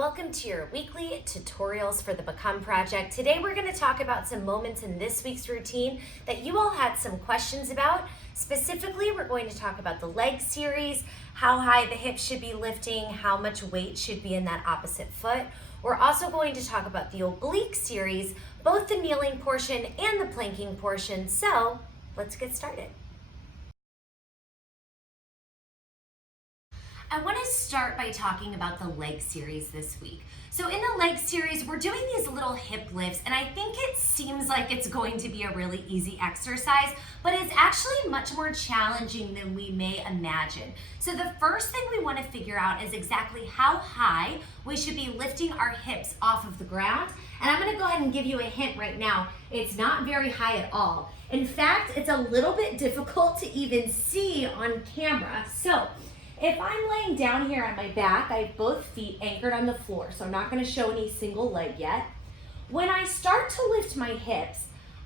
Welcome to your weekly tutorials for the Become Project. Today we're going to talk about some moments in this week's routine that you all had some questions about. Specifically, we're going to talk about the leg series, how high the hips should be lifting, how much weight should be in that opposite foot. We're also going to talk about the oblique series, both the kneeling portion and the planking portion. So let's get started. I want to start by talking about the leg series this week. So in the leg series, we're doing these little hip lifts, and I think it seems like it's going to be a really easy exercise, but it's actually much more challenging than we may imagine. So the first thing we want to figure out is exactly how high we should be lifting our hips off of the ground. And I'm going to go ahead and give you a hint right now. It's not very high at all. In fact, it's a little bit difficult to even see on camera. So if I'm laying down here on my back, I have both feet anchored on the floor, so I'm not going to show any single leg yet. When I start to lift my hips,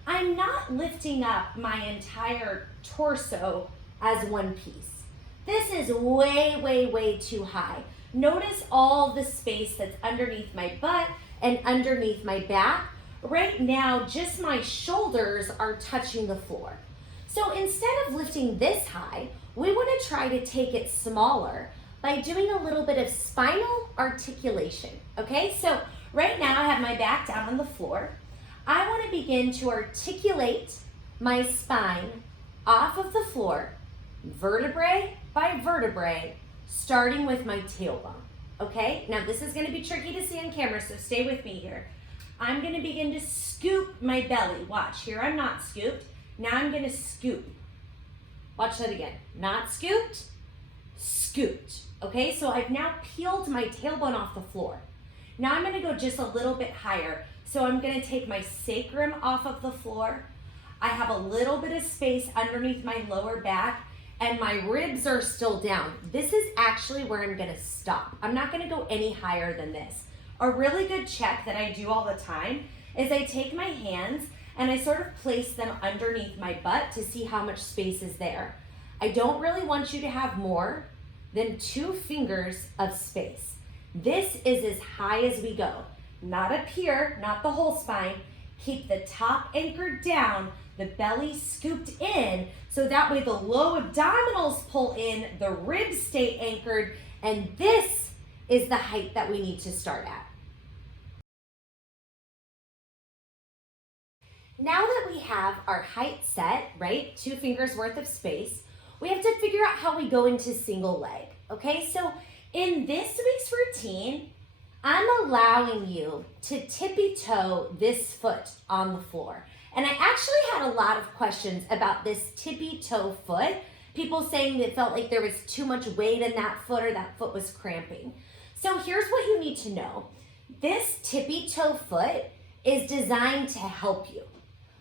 I'm not lifting up my entire torso as one piece. This is way, way, way too high. Notice all the space that's underneath my butt and underneath my back. Right now, just my shoulders are touching the floor. So instead of lifting this high, we want to try to take it smaller by doing a little bit of spinal articulation, okay? So right now I have my back down on the floor. I want to begin to articulate my spine off of the floor, vertebrae by vertebrae, starting with my tailbone, okay? Now this is going to be tricky to see on camera, so stay with me here. I'm going to begin to scoop my belly. Watch, here I'm not scooped. Now I'm going to scoop. Watch that again. Not scooped, scooped. Okay, so I've now peeled my tailbone off the floor. Now I'm going to go just a little bit higher. So I'm going to take my sacrum off of the floor. I have a little bit of space underneath my lower back, and my ribs are still down. This is actually where I'm going to stop. I'm not going to go any higher than this. A really good check that I do all the time is I take my hands and I sort of place them underneath my butt to see how much space is there. I don't really want you to have more than 2 fingers of space. This is as high as we go. Not up here, not the whole spine. Keep the top anchored down, the belly scooped in, so that way the low abdominals pull in, the ribs stay anchored, and this is the height that we need to start at. Now that we have our height set, right, 2 fingers worth of space, we have to figure out how we go into single leg, okay? So in this week's routine, I'm allowing you to tippy toe this foot on the floor. And I actually had a lot of questions about this tippy toe foot, people saying that it felt like there was too much weight in that foot or that foot was cramping. So here's what you need to know. This tippy toe foot is designed to help you.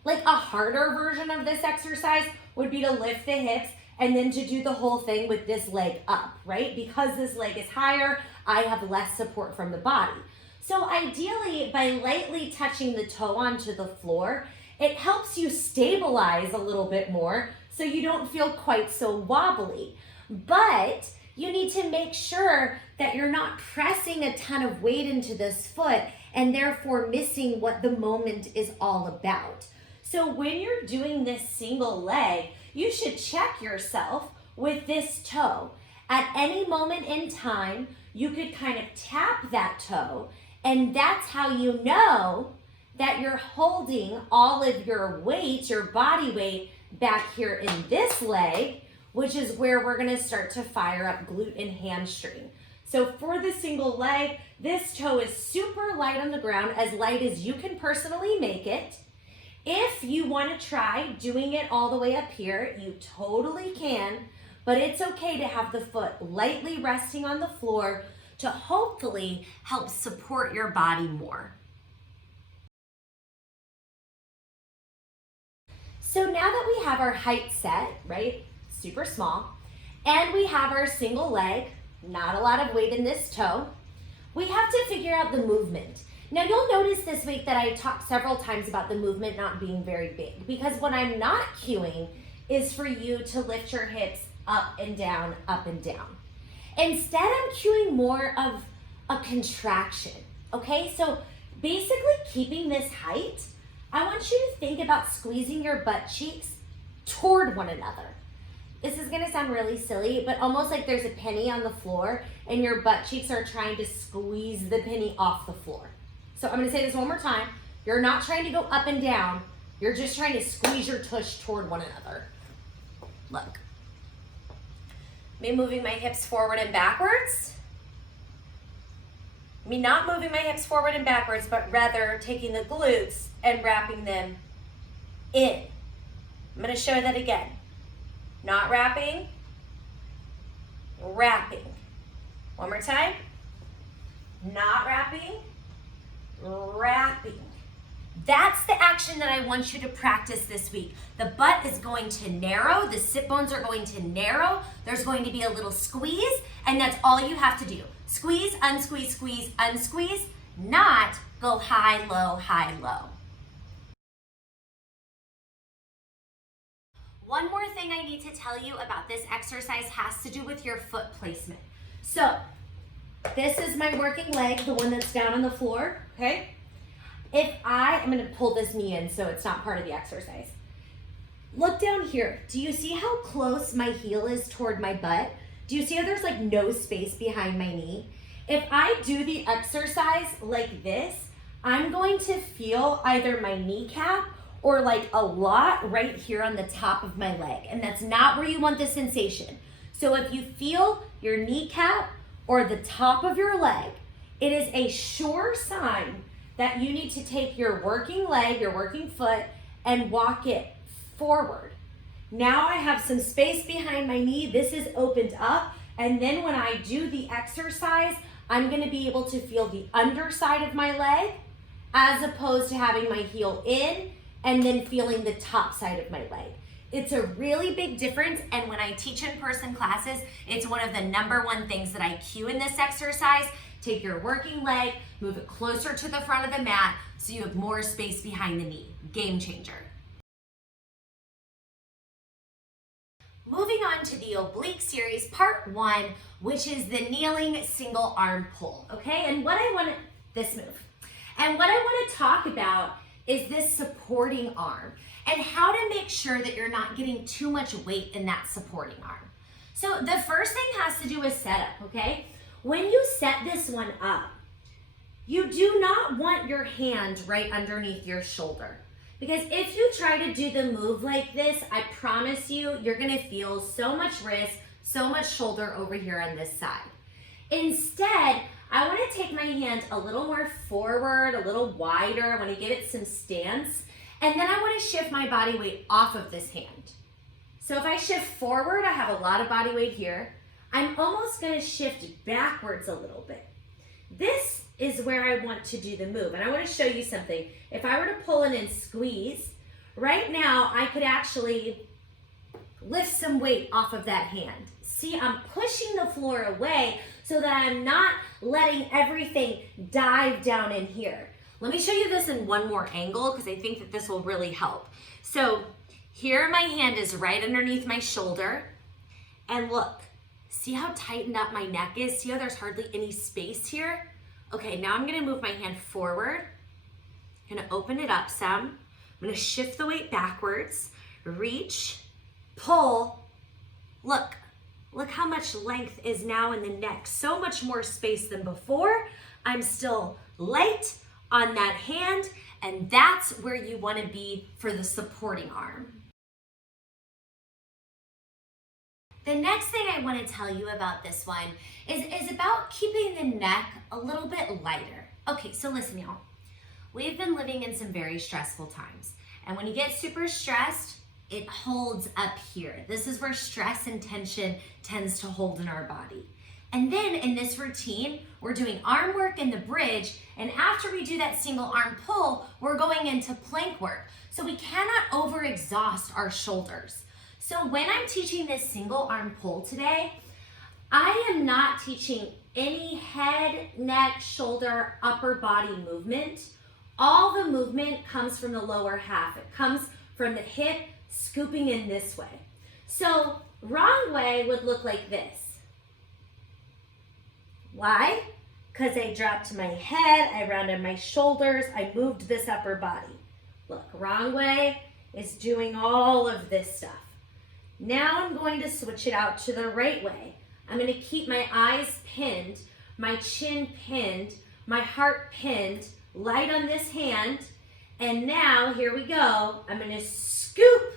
Like a harder version of this exercise would be to lift the hips and then to do the whole thing with this leg up, right? Because this leg is higher, I have less support from the body. So ideally, by lightly touching the toe onto the floor, it helps you stabilize a little bit more so you don't feel quite so wobbly. But you need to make sure that you're not pressing a ton of weight into this foot and therefore missing what the moment is all about. So when you're doing this single leg, you should check yourself with this toe. At any moment in time, you could kind of tap that toe, and that's how you know that you're holding all of your weight, your body weight, back here in this leg, which is where we're gonna start to fire up glute and hamstring. So for the single leg, this toe is super light on the ground, as light as you can personally make it. If you want to try doing it all the way up here, you totally can, but it's okay to have the foot lightly resting on the floor to hopefully help support your body more. So now that we have our height set, right, super small, and we have our single leg, not a lot of weight in this toe, we have to figure out the movement. Now you'll notice this week that I talked several times about the movement not being very big, because what I'm not cueing is for you to lift your hips up and down, up and down. Instead, I'm cueing more of a contraction, okay? So basically keeping this height, I want you to think about squeezing your butt cheeks toward one another. This is gonna sound really silly, but almost like there's a penny on the floor and your butt cheeks are trying to squeeze the penny off the floor. So I'm gonna say this one more time. You're not trying to go up and down. You're just trying to squeeze your tush toward one another. Look. Me moving my hips forward and backwards. Me not moving my hips forward and backwards, but rather taking the glutes and wrapping them in. I'm gonna show that again. Not wrapping, wrapping. One more time. Not wrapping, wrapping. That's the action that I want you to practice this week. The butt is going to narrow, the sit bones are going to narrow, there's going to be a little squeeze, and that's all you have to do. Squeeze, unsqueeze, squeeze, unsqueeze, not go high, low, high, low. One more thing I need to tell you about this exercise has to do with your foot placement. So, this is my working leg, the one that's down on the floor, okay? I'm gonna pull this knee in so it's not part of the exercise. Look down here. Do you see how close my heel is toward my butt? Do you see how there's like no space behind my knee? If I do the exercise like this, I'm going to feel either my kneecap or like a lot right here on the top of my leg. And that's not where you want the sensation. So if you feel your kneecap or the top of your leg, it is a sure sign that you need to take your working leg, your working foot, and walk it forward. Now I have some space behind my knee. This is opened up. And then when I do the exercise, I'm gonna be able to feel the underside of my leg as opposed to having my heel in and then feeling the top side of my leg. It's a really big difference, and when I teach in-person classes, it's one of the #1 things that I cue in this exercise. Take your working leg, move it closer to the front of the mat so you have more space behind the knee. Game changer. Moving on to the oblique series, part 1, which is the kneeling single arm pull, okay? And what I want to talk about is this supporting arm and how to make sure that you're not getting too much weight in that supporting arm. So the first thing has to do with setup, okay? When you set this one up, you do not want your hand right underneath your shoulder. Because if you try to do the move like this, I promise you, you're gonna feel so much wrist, so much shoulder over here on this side. Instead, I wanna take my hand a little more forward, a little wider. I wanna give it some stance. And then I wanna shift my body weight off of this hand. So if I shift forward, I have a lot of body weight here. I'm almost gonna shift backwards a little bit. This is where I want to do the move. And I wanna show you something. If I were to pull in and squeeze, right now I could actually lift some weight off of that hand. See, I'm pushing the floor away so that I'm not letting everything dive down in here. Let me show you this in one more angle because I think that this will really help. So here my hand is right underneath my shoulder. And look, see how tightened up my neck is? See how there's hardly any space here? Okay, now I'm gonna move my hand forward. I'm gonna open it up some. I'm gonna shift the weight backwards, reach, pull. Look how much length is now in the neck. So much more space than before. I'm still light on that hand, and that's where you wanna be for the supporting arm. The next thing I want to tell you about this one is about keeping the neck a little bit lighter. Okay, so listen y'all. We've been living in some very stressful times. And when you get super stressed, it holds up here. This is where stress and tension tends to hold in our body. And then in this routine, we're doing arm work in the bridge, and after we do that single arm pull, we're going into plank work. So we cannot overexhaust our shoulders. So when I'm teaching this single arm pull today, I am not teaching any head, neck, shoulder, upper body movement. All the movement comes from the lower half. It comes from the hip scooping in this way. So wrong way would look like this. Why? because I dropped my head, I rounded my shoulders, I moved this upper body. Look, wrong way is doing all of this stuff. Now I'm going to switch it out to the right way. I'm going to keep my eyes pinned, my chin pinned, my heart pinned, light on this hand. And now, here we go. I'm going to scoop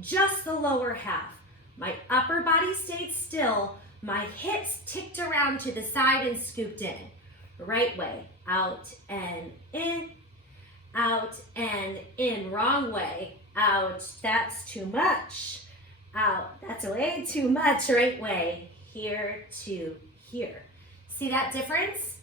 just the lower half. My upper body stayed still. My hips ticked around to the side and scooped in. Right way, out and in, out and in. Wrong way, out, that's too much. Out, that's way too much. Right way, here to here. See that difference?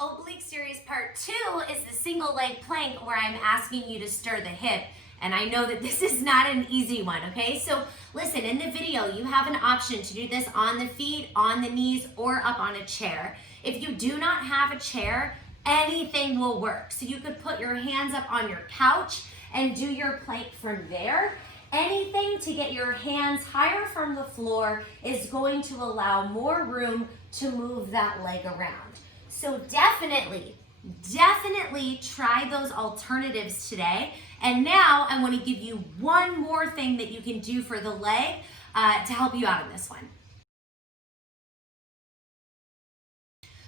Oblique series part 2 is the single leg plank where I'm asking you to stir the hip. And I know that this is not an easy one, okay? So listen, in the video, you have an option to do this on the feet, on the knees, or up on a chair. If you do not have a chair, anything will work. So you could put your hands up on your couch and do your plank from there. Anything to get your hands higher from the floor is going to allow more room to move that leg around. So definitely try those alternatives today. And now I want to give you one more thing that you can do for the leg to help you out in this one.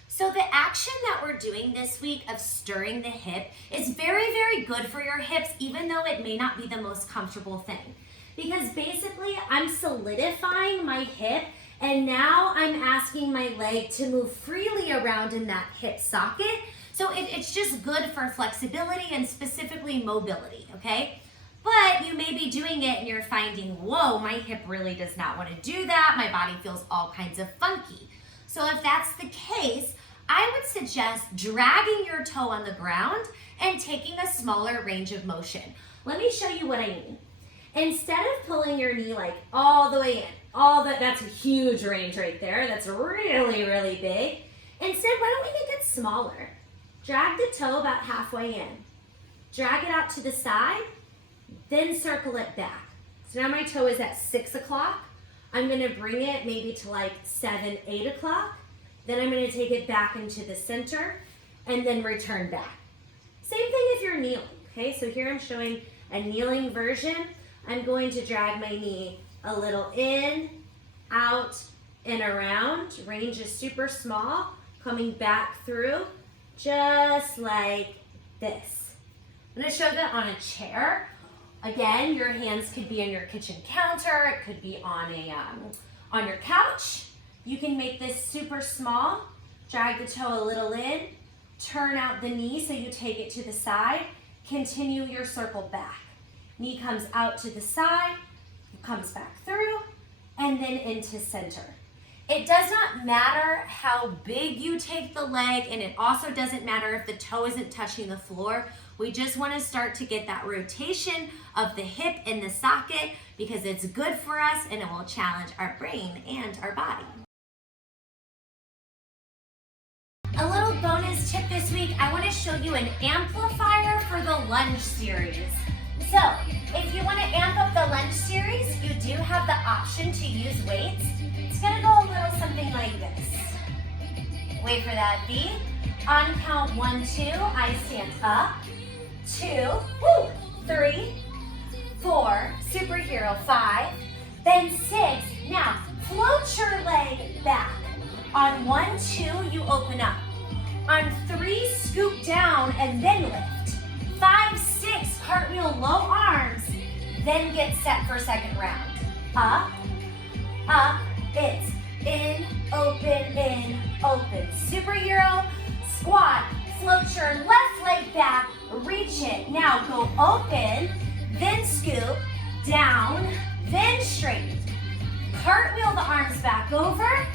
So the action that we're doing this week of stirring the hip is very, very good for your hips, even though it may not be the most comfortable thing. Because basically I'm solidifying my hip, and now I'm asking my leg to move freely around in that hip socket. So it's just good for flexibility and specifically mobility, okay? But you may be doing it and you're finding, whoa, my hip really does not want to do that. My body feels all kinds of funky. So if that's the case, I would suggest dragging your toe on the ground and taking a smaller range of motion. Let me show you what I mean. Instead of pulling your knee like all the way in, that's a huge range right there. That's really, really big. Instead, why don't we make it smaller? Drag the toe about halfway in. Drag it out to the side, then circle it back. So now my toe is at 6 o'clock. I'm gonna bring it maybe to like 7, 8 o'clock. Then I'm gonna take it back into the center and then return back. Same thing if you're kneeling, okay? So here I'm showing a kneeling version. I'm going to drag my knee a little in, out, and around. Range is super small, coming back through, just like this. I'm gonna show that on a chair. Again, your hands could be on your kitchen counter, it could be on your couch. You can make this super small, drag the toe a little in, turn out the knee so you take it to the side, continue your circle back. Knee comes out to the side, comes back through, and then into center. It does not matter how big you take the leg, and it also doesn't matter if the toe isn't touching the floor. We just want to start to get that rotation of the hip in the socket because it's good for us and it will challenge our brain and our body. A little bonus tip this week, I want to show you an amplifier for the lunge series. So, if you want to amp up the lunge series, you do have the option to use weights. It's going to go a little something like this. Wait for that beat. On count 1, 2, I stand up. 2, 3, 4, superhero, 5, then 6. Now, float your leg back. On 1, 2, you open up. On 3, scoop down and then lift. 5, 6, cartwheel, low arms, then get set for second round. Up, up, it's in, open. Superhero, squat, float your left leg back, reach it. Now go open, then scoop, down, then straight. Cartwheel the arms back over,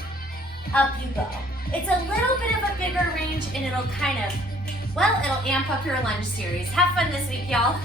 up you go. It's a little bit of a bigger range and it'll it'll amp up your lunge series. Have fun this week, y'all.